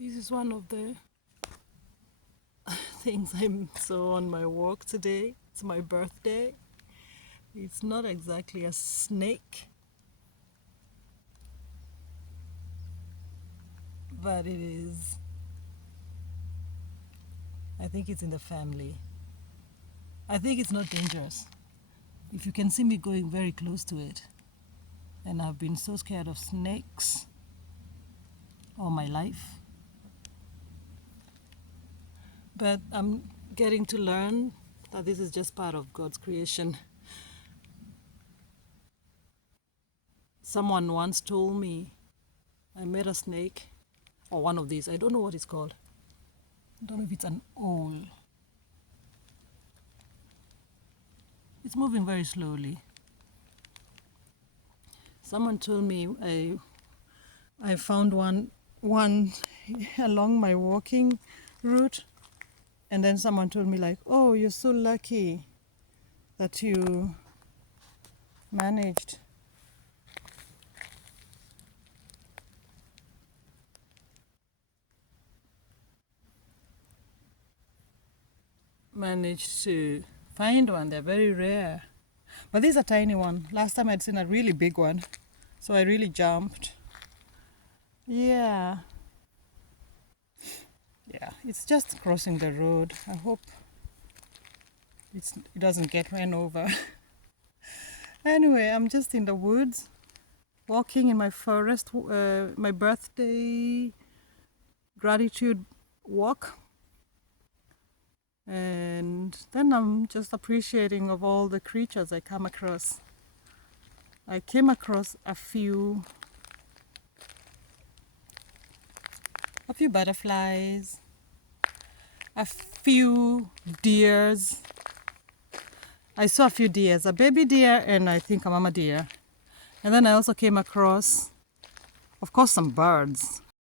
This is one of the things I saw on my walk today. It's my birthday. It's not exactly a snake, but it is. I think it's in the family. I think it's not dangerous. If you can see me going very close to it, and I've been so scared of snakes all my life. But I'm getting to learn that this is just part of God's creation. Someone once told me I met a snake, or one of these, I don't know what it's called. I don't know if it's an owl. It's moving very slowly. Someone told me I found one along my walking route, and then someone told me like, oh, you're so lucky that you managed to find one. They're very rare. But this is a tiny one. Last time I'd seen a really big one, so I really jumped. Yeah, it's just crossing the road. I hope it doesn't get ran over. Anyway, I'm just in the woods, walking in my forest, my birthday gratitude walk. And then I'm just appreciating of all the creatures I come across. I came across a few butterflies, a few deers. I saw a few deers, a baby deer and I think a mama deer. And then I also came across, of course, some birds.